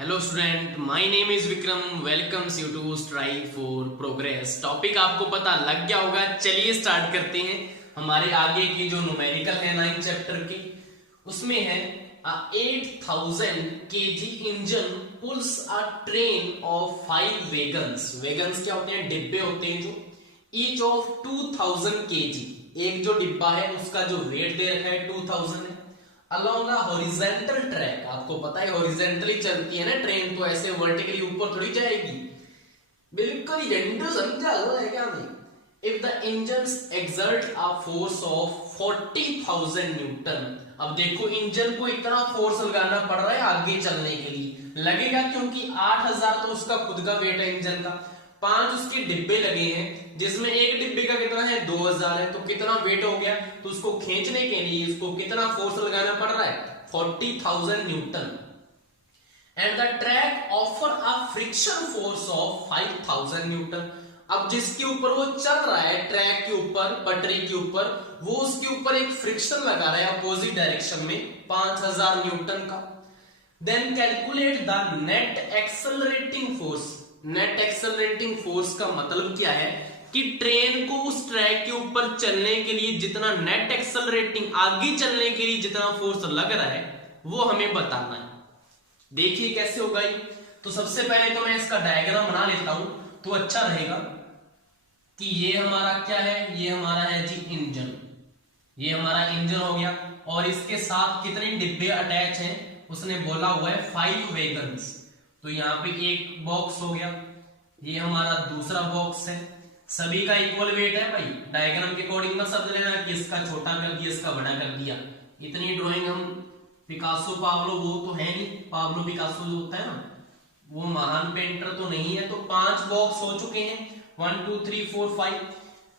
Hello student, my name is Vikram. Welcomes you to strive for progress. Topic आपको पता लग गया होगा। चलिए स्टार्ट करते हैं। हमारे आगे की जो न्यूमेरिकल है 9th चैप्टर की, उसमें है 8000 kg engine pools a train of 5 wagons. Wagons क्या होते हैं? डिब्बे होते हैं जो ईच ऑफ 2000 kg। एक जो डिब्बा है उसका जो वेट दे रखा है 2000 है। Along a horizontal track. आपको पता है हॉरिजॉन्टली चलती है ना ट्रेन, तो ऐसे वर्टिकली ऊपर थोड़ी जाएगी। बिल्कुल झंडू समझा हुआ है क्या नहीं? If the engine exert a force of 40,000 Newton. अब देखो इंजन को इतना फोर्स लगाना पड़ रहा है आगे चलने के लिए, लगेगा क्योंकि 8000 तो उसका खुद का वेट है इंजन का। 5 उसके डिब्बे लगे हैं जिसमें एक डिब्बे का कितना है 2000 है, तो कितना वेट हो गया? तो उसको खींचने के लिए उसको कितना फोर्स लगाना पड़ रहा है? 40,000 Newton. And the track offer a friction force of 5000 Newton. अब जिसके ऊपर वो चल रहा है, ट्रैक के ऊपर, पटरी के ऊपर, वो उसके ऊपर एक फ्रिक्शन लगा रहा है अपोजिट डायरेक्शन में 5000 न्यूटन का। Then calculate the net accelerating force. Net accelerating force का मतलब क्या है कि ट्रेन को उस ट्रैक के ऊपर चलने के लिए जितना नेट एक्सेलरेटिंग, आगे चलने के लिए जितना फोर्स लग रहा है वो हमें बताना है। देखिए कैसे होगा ये। तो सबसे पहले तो मैं इसका डायग्राम बना लेता हूं तो अच्छा रहेगा कि ये हमारा क्या है, ये हमारा है जी इंजन। ये हमारा इंजन हो गया और इसके साथ कितने डिब्बे अटैच हैं उसने बोला हुआ है 5 वैगन्स। तो यहाँ पे एक बॉक्स हो गया, ये हमारा दूसरा बॉक्स है। सभी का इक्वल वेट है भाई। डायग्राम के अकॉर्डिंग मत समझ लेना कि इसका छोटा कर दिया इसका बड़ा कर दिया। इतनी ड्राइंग हम पिकासो पाब्लो वो तो है नहीं, पाब्लो पिकासो जो होता है ना वो महान पेंटर तो नहीं है। तो 5 बॉक्स हो चुके हैं, 1 2 3 4 5।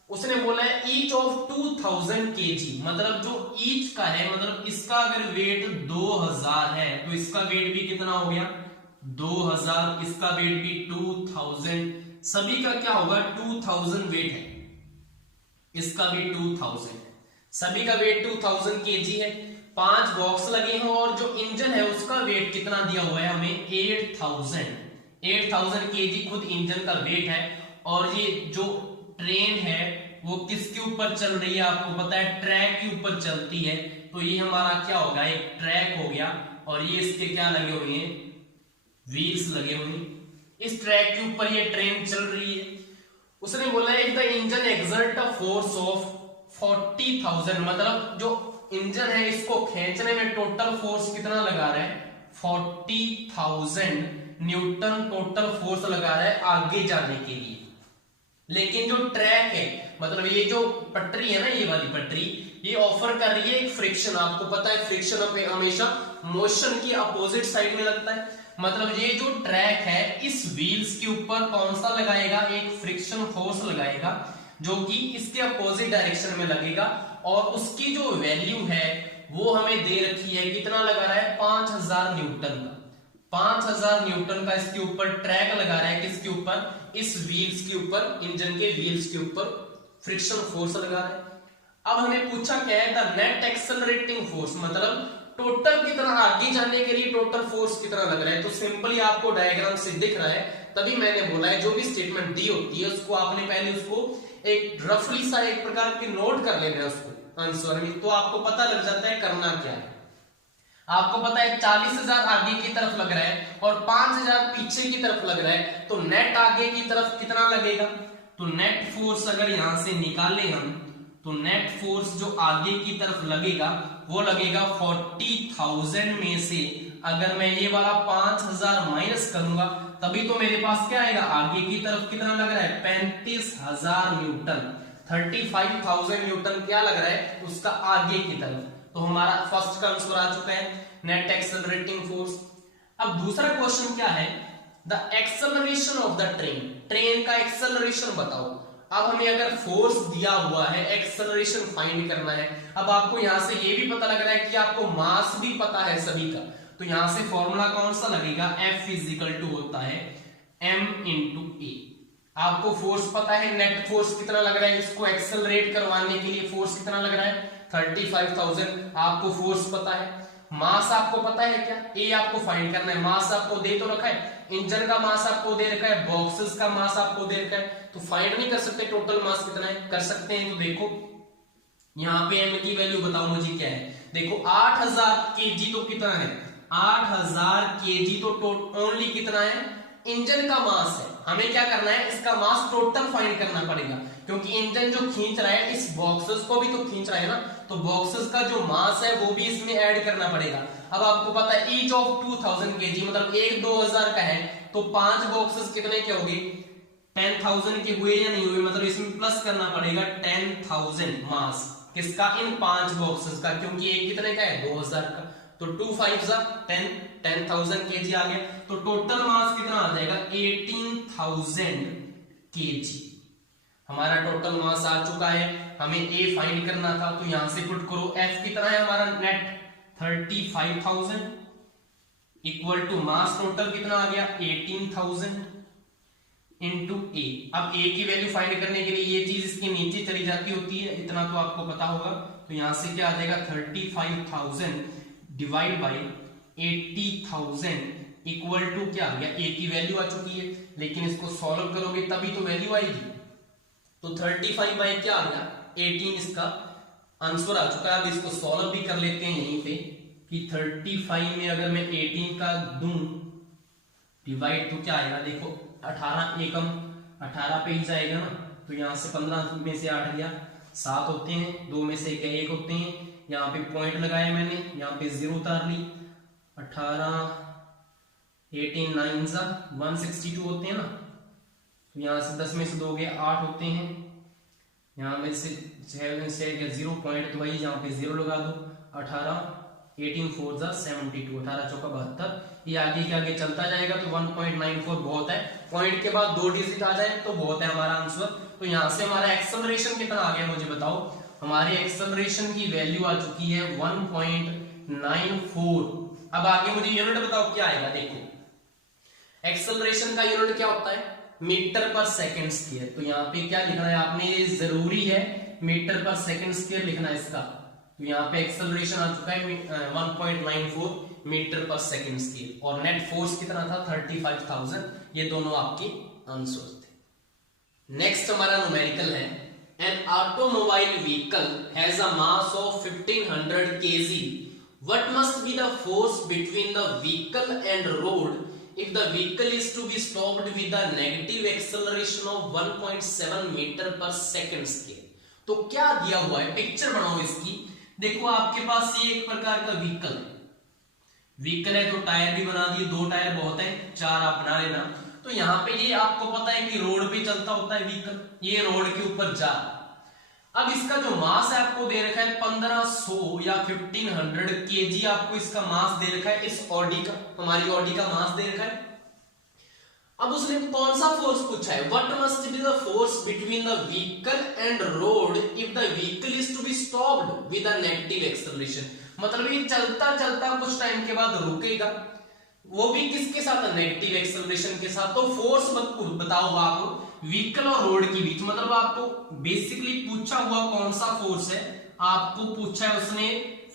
उसने बोला है ईच ऑफ 2000 kg, मतलब जो ईच का है, मतलब इसका अगर वेट 2000 है तो इसका वेट भी कितना हो गया 2000, इसका वेट भी 2000। सभी का क्या होगा 2000 वेट है, इसका भी 2000 है। सभी का वेट 2000 kg है। 5 बॉक्स लगे हैं और जो इंजन है उसका वेट कितना दिया हुआ है हमें 8000 kg खुद इंजन का वेट है। और ये जो ट्रेन है वो किसके ऊपर चल रही है आपको पता है? ट्रैक के ऊपर चलती है। तो ये हमारा क्या होगा, एक ट्रैक हो गया और ये इसके क्या लगे हुए हैं, व्हील्स लगे हुए हैं। इस ट्रैक के ऊपर ये ट्रेन चल रही है। उसने बोला है the engine exert a force of 40,000, मतलब जो इंजन है इसको खींचने में टोटल फोर्स कितना लगा रहा है 40,000 न्यूटन टोटल फोर्स लगा रहा है आगे जाने के लिए। लेकिन जो ट्रैक है, मतलब ये जो पटरी है ना, ये वाली पटरी, ये ऑफर कर रही है एक फ्रिक्शन। आपको पता है फ्रिक्शन हमेशा मोशन की अपोजिट साइड में लगता है। मतलब ये जो ट्रैक है इस व्हील्स के ऊपर कौन सा लगाएगा, एक फ्रिक्शन फोर्स लगाएगा जो कि इसके अपोजिट डायरेक्शन में लगेगा। और उसकी जो वैल्यू है वो हमें दे रखी है, कितना लगा रहा है 5000 न्यूटन का। 5000 न्यूटन का इसके ऊपर ट्रैक लगा रहा है, किसके ऊपर? इस व्हील्स के ऊपर, इंजन के व्हील्स के ऊपर फ्रिक्शन फोर्स लगा रहा है। अब हमें पूछा क्या है द नेट एक्सेलरेटिंग फोर्स, मतलब टोटल कितना आगे जाने के लिए टोटल फोर्स कितना लग रहा है। तो सिंपली आपको डायग्राम से दिख रहा है, तभी मैंने बोला है जो भी स्टेटमेंट दी होती है उसको आपने पहले उसको एक रफली सा एक प्रकार के नोट कर लेना है उसको आंसर में, तो आपको पता लग जाता है करना क्या है। आपको पता है 40,000 आगे की तरफ लग रहा है और 5000 पीछे की तरफ लग रहा है, तो नेट आगे की तरफ कितना लगेगा? तो नेट फोर्स अगर यहां से निकाले हम, तो नेट फोर्स जो आगे की तरफ लगेगा वो लगेगा 40,000 में से अगर मैं ये वाला 5000 माइनस करूंगा तभी तो मेरे पास क्या आएगा, आगे की तरफ कितना लग रहा है 35,000 न्यूटन। 35,000 न्यूटन क्या लग रहा है उसका आगे की तरफ। तो हमारा फर्स्ट का आंसर आ चुका है नेट एक्सेलरेटिंग फोर्स। अब दूसरा क्वेश्चन क्या है, the acceleration of the train. Train का एक्सेलरेशन बताओ। अब हमें अगर फोर्स दिया हुआ है, एक्सेलरेशन फाइंड करना है। अब आपको यहां से ये भी पता लग रहा है कि आपको मास भी पता है सभी का, तो यहां से फॉर्मूला कौन सा लगेगा, F इजिकल टू होता है m इंटू ए। आपको फोर्स पता है, नेट फोर्स कितना लग रहा है, इसको एक्सेलरेट करवाने के लिए फोर्स कितना लग रहा है 35,000। आपको फोर्स पता है मास आपको पता है क्या, ए आपको फाइंड करना है। मास आपको दे तो रखा है, इंजन का मास आपको दे रखा है, बॉक्सेस का मास आपको दे रखा है, तो फाइंड नहीं कर सकते टोटल मास कितना है? कर सकते हैं। तो देखो यहाँ पे m की वैल्यू बताओ मुझे क्या है। देखो 8000 केजी तो कितना है, 8000 केजी तो ओनली कितना है, इंजन का मास है। हमें क्या करना है, इसका मास टोटल फाइंड करना पड़ेगा, क्योंकि इंजन जो खींच रहा है इस बॉक्सेस को भी तो खींच रहा है ना, तो बॉक्सेस का जो मास है वो भी इसमें ऐड करना पड़ेगा। अब आपको पता है ईच ऑफ 2000 केजी मतलब एक 2000 का है, तो 5 बॉक्सेस कितने के हो गए, 10,000 के हुए या नहीं हुए, मतलब इसमें प्लस करना पड़ेगा 10,000 मास किसका, इन 5 बॉक्सेस का, क्योंकि एक कितने का है 2000 का, तो 2 5 10,000 केजी आ गया। तो टोटल मास कितना आ जाएगा 18,000 केजी। हमारा टोटल मास आ चुका है, हमें ए फाइंड करना था, तो यहां से पुट करो। एफ कितना है हमारा net 35,000 equal to mass total कितना आ गया 18,000 इंटू ए। अब ए की वैल्यू फाइंड करने के लिए ये चीज इसके नीचे चली जाती होती है, इतना तो आपको पता होगा। तो यहां से क्या आ जाएगा 35,000 डिवाइड बाई 80,000 इक्वल टू क्या आ गया, ए की वैल्यू आ चुकी है, लेकिन इसको सॉल्व करोगे तभी तो वैल्यू आएगी। तो 35 बाई क्या आ गया 18, इसका आंसर आ चुका है। अब इसको सॉल्व भी कर लेते हैं यहीं पे कि 35 में अगर मैं 18 का दूं डिवाइड तो क्या आएगा, देखो 18 एकम 18 पे ही जाएगा ना, तो यहां से 15 में से 8 गया 7 होते हैं, 2 में से 1 होते हैं, यहाँ पे पॉइंट लगाया मैंने, यहाँ पे 0 उतार ली, 18 18 9 जा 162 होते हैं ना, तो यहाँ से 10 में से 2 गए 8 होते हैं, यहाँ में से 6 में से 0 पॉइंट तो वही, यहाँ पे 0 लगा दो, 18 18 4 जा 72, 18 चौका 72, ये आगे के आगे चलता जाएगा तो 1.94 बहुत है, पॉइंट के बाद 2 डिजिट आ जाए तो बहुत है हमारा आंसर। तो यहाँ से हमारा एक्सेलरेशन कितना आ गया मुझे बताओ, हमारे एक्सेलरेशन की वैल्यू आ चुकी है 1.94। अब आगे मुझे यूनिट बताओ क्या आएगा। देखो एक्सेलरेशन का यूनिट क्या होता है, मीटर पर सेकंड स्क्वायर, तो यहाँ पे क्या लिखना है आपने, ये जरूरी है मीटर पर सेकंड स्क्वायर लिखना है इसका। तो यहाँ पे एक्सेलरेशन आ चुका है 1.94 मीटर पर सेकंड स्क्वायर, और नेट फोर्स कितना था 35,000। ये दोनों आपके आंसर थे। नेक्स्ट हमारा न्यूमेरिकल है, an automobile vehicle has a mass of 1500 kg, what must be the force between the vehicle and road if the vehicle is to be stopped with a negative acceleration of 1.7 meter per second scale। तो क्या दिया हुआ है, picture बनाओ इसकी। देखो आपके पास ये एक प्रकार का व्हीकल है, व्हीकल है तो टायर भी बना दिए, 2 टायर बहुत है, 4 आप बना लेना। तो यहाँ पे ये आपको पता है कि रोड पे चलता होता है व्हीकल, ये रोड के ऊपर जा, अब इसका जो मास है आपको दे रखा है 1500 या 1500 केजी, आपको इसका मास दे रखा है इस ऑडी का, हमारी ऑडी का मास दे रखा है। अब उसने कौन सा फोर्स पूछा है, what must be the force between the vehicle and road if the vehicle is to be stopped with a negative acceleration. मतलब ये चलता चलता कुछ टाइम के बाद रुकेगा, वो भी किसके साथ, नेगेटिव एक्सेलरेशन के साथ। तो फोर्स बताओ आप व्हीकल और रोड के बीच, मतलब आपको बेसिकली पूछा हुआ कौन सा फोर्स है, आपको पूछा है उसने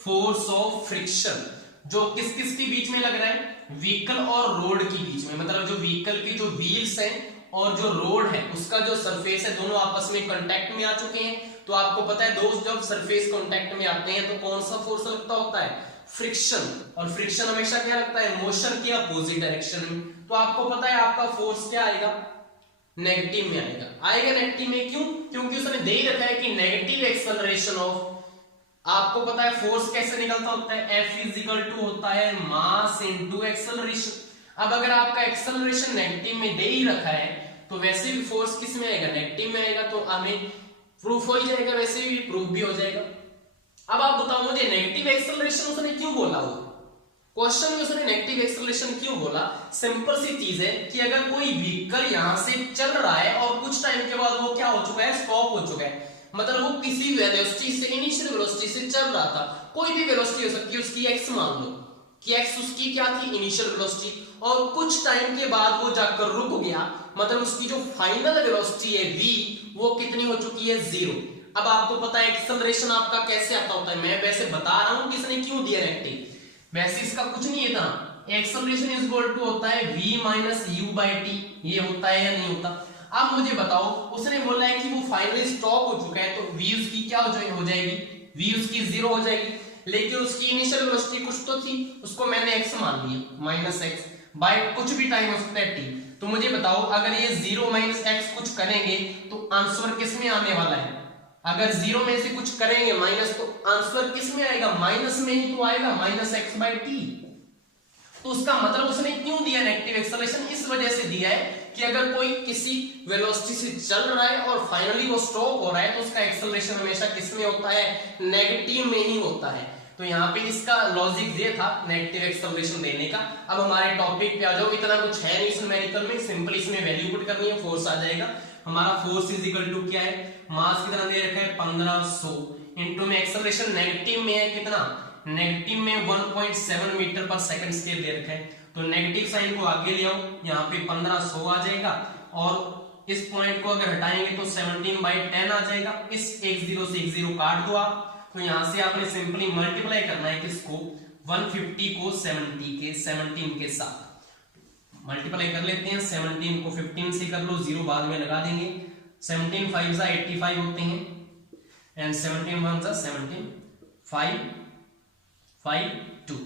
फोर्स ऑफ फ्रिक्शन, जो किस किस के बीच में लग रहा है, व्हीकल और रोड के बीच में। मतलब जो व्हीकल की जो व्हील्स हैं और जो रोड है उसका जो सरफेस है, दोनों आपस में कांटेक्ट में आ चुके हैं। तो आपको पता है दोस्त, जब सरफेस कांटेक्ट में आते हैं तो कौन सा फोर्स लगता होता है, फ्रिक्शन। और फ्रिक्शन हमेशा क्या लगता है, मोशन के अपोजिट डायरेक्शन में। तो आपको पता है आपका फोर्स क्या आएगा, नेगेटिव में आएगा नेगेटिव में। क्यों, क्योंकि उसने दे ही रखा है कि नेगेटिव एक्सेलरेशन ऑफ, आपको पता है फोर्स कैसे निकलता होता है, F इज इक्वल टू होता है मास इनटू एक्सेलरेशन। अब अगर आपका एक्सेलरेशन नेगेटिव में दे ही रखा है तो वैसे भी फोर्स किस में आएगा, नेगेटिव में आएगा, तो हमें प्रूफ हो ही जाएगा, वैसे भी प्रूफ भी हो जाएगा। अब आप बताओ मुझे नेगेटिव एक्सेलरेशन उसने क्यों बोला, वो क्वेश्चन में उसने नेगेटिव एक्सेलरेशन क्यों बोला। सिंपल सी चीज है कि अगर कोई व्हीकल यहां से चल रहा है और कुछ टाइम के बाद वो क्या हो चुका है, स्टॉप हो चुका है, मतलब वो किसी वेलोसिटी से, इनिशियल वेलोसिटी से चल रहा था, कोई भी वेलोसिटी हो सकती है उसकी, एक्स मान लो कि एक्स उसकी क्या थी, इनिशियल वेलोसिटी, और कुछ टाइम के बाद वो जाकर रुक गया, मतलब उसकी जो फाइनल वेलोसिटी है v, वो कितनी हो चुकी है, 0। अब आपको पता है एक्सेलरेशन आपका कैसे आता होता है, मैं वैसे बता रहा हूं कि इसने क्यों दिया नेगेटिव। वैसे इसका कुछ नहीं है इतना। एक्सेलरेशन इज इक्वल टू होता है v minus you by T. ये होता है या नहीं होता? अब मुझे बताओ, उसने बोला है कि वो फाइनली स्टॉप हो चुका है, तो v उसकी क्या हो जाएगी? v उसकी 0 हो जाएगी, लेकिन उसकी इनिशियल वेलोसिटी कुछ तो थी, उसको मैंने x मान लिया, माइनस एक्स बाय कुछ भी टाइम हो सकता है t। तो मुझे बताओ, अगर ये 0 माइनस एक्स कुछ करेंगे तो आंसर किस में आने वाला है? अगर 0 में से कुछ करेंगे माइनस, तो आंसर किस में आएगा? माइनस में ही तो आएगा, माइनस एक्स बाई टी। तो उसका मतलब उसने क्यों दिया नेगेटिव एक्सेलरेशन? इस वजह से दिया है कि अगर कोई किसी वेलोसिटी से चल रहा है और फाइनली वो स्टॉप हो रहा है, तो उसका एक्सेलरेशन हमेशा किस में होता है? नेगेटिव में ही होता है। तो यहाँ पे इसका लॉजिक ये था नेगेटिव एक्सेलरेशन देने का। अब हमारे टॉपिक पे आ जाओ। इतना कुछ है नहीं इस न्यूमेरिकल में, सिंपल इसमें वैल्यू पुट करनी है, फोर्स आ जाएगा। हमारा फोर्स इज इक्वल टू क्या है? मास कितना दे रखा है? 1500 इंटू में एक्सेलरेशन नेगेटिव में है कितना? नेगेटिव में 1.7 मीटर पर सेकंड स्केल दे रखा है, तो नेगेटिव साइन को आगे ले आओ, यहाँ पे 1500 आ जाएगा, और इस पॉइंट को अगर हटाएंगे तो 17/10 आ जाएगा। इस एक 0 से एक 0 काट दो आप, तो यहां से आपने सिंपली मल्टीप्लाई करना है किसको? 150 को 17 के साथ मल्टीप्लाई कर लेते हैं। 17 को 15 से कर लो, 0 बाद में लगा देंगे। 17 5 85 होते हैं, एंड 17 1 17 5 5 2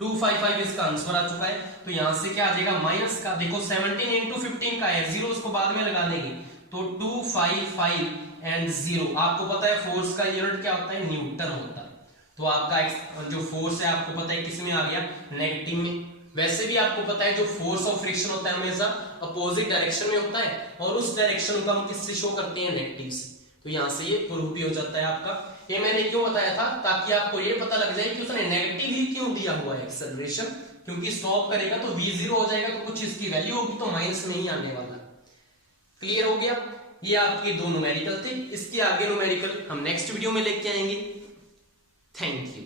255 इसका आंसर आ चुका है। तो यहां से क्या आ जाएगा? माइनस का, देखो 17 इंटू 15 का है, 0 उसको बाद में लगा देंगे, तो 255 एंड 0। आपको पता है फोर्स का यूनिट क्या होता है? न्यूटन होता है। तो आपका जो फोर्स है आपको पता है किस में आ गया? नेगेटिव में। वैसे भी आपको पता है जो फोर्स ऑफ फ्रिक्शन होता है हमेशा अपोजिट डायरेक्शन में होता है, और उस डायरेक्शन को हम किससे शो करते हैं? नेगेटिव से। तो यहां से ये प्रूफ भी हो जाता है आपका। ये मैंने क्यों बताया था? ताकि आपको ये पता लग जाए कि उसने नेगेटिव ही क्यों दिया हुआ है एक्सेलरेशन, क्योंकि स्टॉप करेगा तो v 0 हो जाएगा, तो कुछ इसकी वैल्यू होगी, तो माइनस में ही आने वाला। क्लियर हो गया? ये आपके दो न्यूमेरिकल थे। इसके आगे न्यूमेरिकल हम नेक्स्ट वीडियो में लेके आएंगे। Thank you.